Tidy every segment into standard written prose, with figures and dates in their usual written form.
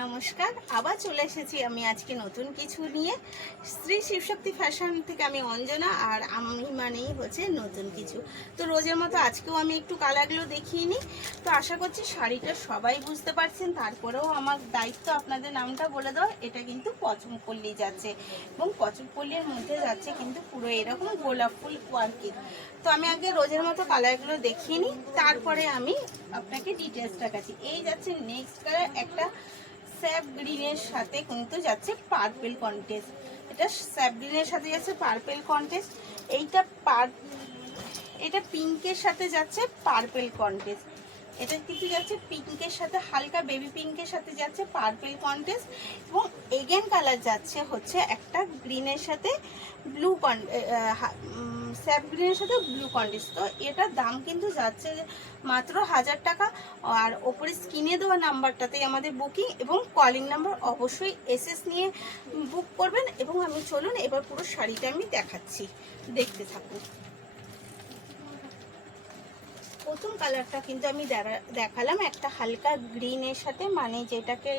নমস্কার, আবার চলে এসেছি আমি আজকে নতুন কিছু নিয়ে। শ্রী শিবশক্তি ফ্যাশন থেকে আমি অঞ্জনা, আর আমি মানেই হচ্ছে নতুন কিছু। তো রোজের মতো আজকেও আমি একটু কালারগুলো দেখিয়ে নিই। তো আশা করছি শাড়িটা সবাই বুঝতে পারছেন, তারপরেও আমার দায়িত্ব আপনাদের নামটা বলে দেওয়া। এটা কিন্তু পচমপল্লি যাচ্ছে, এবং পচমপল্লির মধ্যে যাচ্ছে কিন্তু পুরো এরকম গোলাপ ফুল ওয়ার্কের। তো আমি আগে রোজের মতো কালারগুলো দেখিয়ে নিই, তারপরে আমি আপনাকে ডিটেলসটা কাছি। এই যাচ্ছে নেক্সট কালার, একটা স্যাপ গ্রিনের সাথে কিন্তু যাচ্ছে পার্পেল কন্টেস্ট। এটা স্যাপ গ্রিনের সাথে যাচ্ছে পার্পেল কন্টেস্ট। এইটা এটা পিঙ্কের সাথে যাচ্ছে পার্পেল কন্টেস্ট। এটা কিন্তু যাচ্ছে পিঙ্কের সাথে, হালকা বেবি পিঙ্কের সাথে যাচ্ছে পার্পেল কন্টেস্ট। এবং এগেন কালার যাচ্ছে হচ্ছে একটা গ্রিনের সাথে ব্লু স্যাপ গ্রিনের সাথে ব্লু কন্টেস্ট। তো এটার দাম কিন্তু যাচ্ছে মাত্র 1000 টাকা। আর ওপরে স্ক্রিনে দেওয়া নাম্বারটাতেই আমাদের বুকিং এবং কলিং নাম্বার, অবশ্যই এসএস নিয়ে বুক করবেন। এবং আমি চলুন এবার পুরো শাড়িটা আমি দেখাচ্ছি, দেখতে থাকুন। প্রথম কালারটা কিন্তু আমি দেখালাম একটা হালকা গ্রিনের সাথে, মানে যেটাকে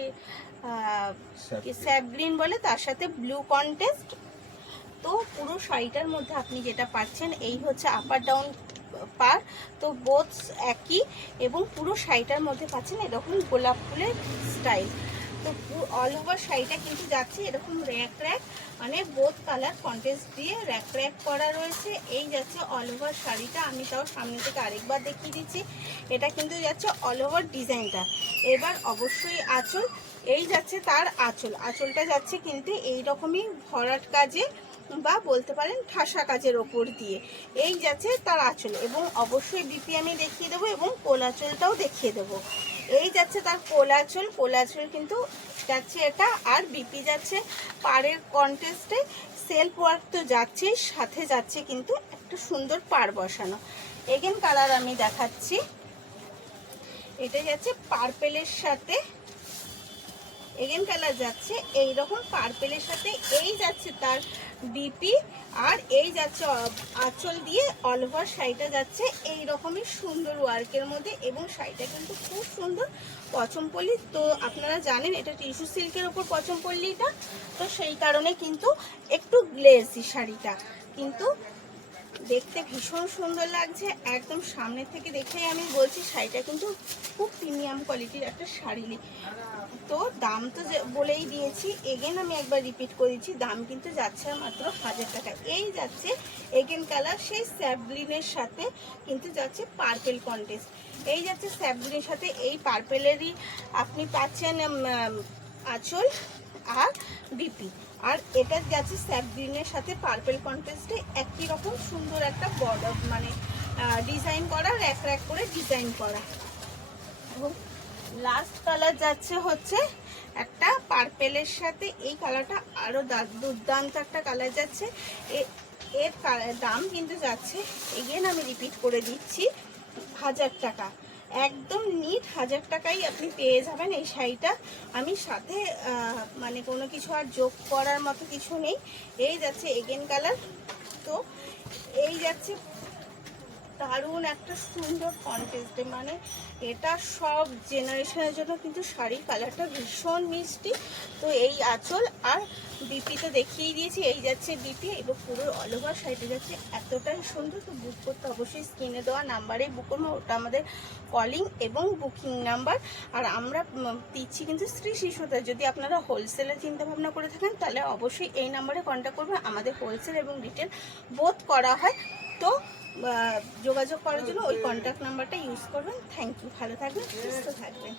স্যাপ গ্রিন বলে, তার সাথে ব্লু কন্টেস্ট। তো পুরো শাড়িটার মধ্যে আপনি যেটা পাচ্ছেন এই হচ্ছে আপার ডাউন পার, তো বোথ একই। এবং পুরো শাড়িটার মধ্যে পাচ্ছেন এরকম গোলাপ ফুলের স্টাইল। তো অল ওভার শাড়িটা কিন্তু যাচ্ছে এরকম র্যাক র্যাক, মানে বোথ কালার কন্ট্রাস্ট দিয়ে র্যাক র্যাক করা রয়েছে। এই যাচ্ছে অল ওভার শাড়িটা, আমি তাও সামনে থেকে আরেকবার দেখিয়ে দিচ্ছি। এটা কিন্তু যাচ্ছে অল ওভার ডিজাইনটা। এবার অবশ্যই আঁচল, এই যাচ্ছে তার আঁচলটা যাচ্ছে কিন্তু এই রকমই ভরাট কাজে বা বলতে পারেন ঠাসা কাজের ওপর দিয়ে। এই যাচ্ছে তার আঁচল, এবং অবশ্যই বিপি আমি দেখিয়ে দেবো এবং কোলাচলটাও দেখিয়ে দেবো। এই যাচ্ছে তার কোলাচল কিন্তু যাচ্ছে এটা, আর বিপি যাচ্ছে পাড়ের কন্টেস্টে সেলফ ওয়ার্ক তো যাচ্ছে, সাথে যাচ্ছে কিন্তু একটা সুন্দর পাড় বসানো। এগেন কালার আমি দেখাচ্ছি, এটা যাচ্ছে পার্পেলের সাথে, এগেন কালার যাচ্ছে এইরকম পার্পেলের সাথে। এই যাচ্ছে তার বিপি, আর এই যাচ্ছে আঁচল দিয়ে অল ওভার শাড়িটা যাচ্ছে এই রকমই সুন্দর ওয়ার্কের মধ্যে। এবং শাড়িটা কিন্তু খুব সুন্দর পচমপল্লি। তো আপনারা জানেন এটা টিস্যু সিল্কের ওপর পচমপল্লিটা, তো সেই কারণে কিন্তু একটু গ্লেজি শাড়িটা, কিন্তু দেখতে ভীষণ সুন্দর লাগছে। একদম সামনে থেকে দেখেই আমি বলছি শাড়িটা কিন্তু খুব প্রিমিয়াম কোয়ালিটির একটা শাড়ি। তো দাম তো বলেই দিয়েছি, এগেন আমি একবার রিপিট করে দিচ্ছি, দাম কিন্তু যাচ্ছে মাত্র 1000 টাকা। এই যাচ্ছে এগেন কালার, সেই স্যাপ গ্রিনের সাথে কিন্তু যাচ্ছে পার্পেল কন্টেস্ট। এই যাচ্ছে স্যাপ গ্রিনের সাথে এই পার্পেলেরই আপনি পাচ্ছেন আঁচল আর বিপি। আর এটা যাচ্ছে স্যাপ গ্রিনের সাথে পার্পেল কন্ট্রাস্টে একই রকম সুন্দর একটা বর্ডার, মানে ডিজাইন করা, র্যাক র্যাক করে ডিজাইন করা। এবং লাস্ট কালার যাচ্ছে হচ্ছে একটা পার্পেলের সাথে, এই কালারটা আরো দুর্দান্ত একটা কালার যাচ্ছে। এর দাম কিন্তু যাচ্ছে, এগেন আমি রিপিট করে দিচ্ছি, 1000 টাকা। একদম নিট 1000 টাকাই আপনি পেয়ে যাবেন এই শাড়িটা। আমি সাথে মানে কোনো কিছু আর যোগ করার মতো কিছু নেই। এই যাচ্ছে এগেন কালার, তো এই যাচ্ছে দারুণ একটা সুন্দর কন্টেস্টে, মানে এটা সব জেনারেশনের জন্য কিন্তু শাড়ির কালারটা ভীষণ মিষ্টি। তো এই আঁচল আর বিপি তো দেখিয়ে দিয়েছি, এই যাচ্ছে বিপি, এবং পুরো অল ওভার শাড়িটা যাচ্ছে এতটাই সুন্দর। তো বুক করতে অবশ্যই স্ক্রিনে দেওয়া নাম্বারে বুক করবো, ওটা আমাদের কলিং এবং বুকিং নাম্বার। আর আমরা দিচ্ছি কিন্তু শ্রী শিশুতা। যদি আপনারা হোলসেলের চিন্তাভাবনা করে থাকেন তাহলে অবশ্যই এই নাম্বারে কন্ট্যাক্ট করবেন, আমাদের হোলসেল এবং রিটেল বোথ করা হয়। তো যোগাযোগ করার জন্য ওই কন্ট্যাক্ট নাম্বারটা ইউজ করবেন। থ্যাংক ইউ, ভালো থাকবেন, সুস্থ থাকবেন।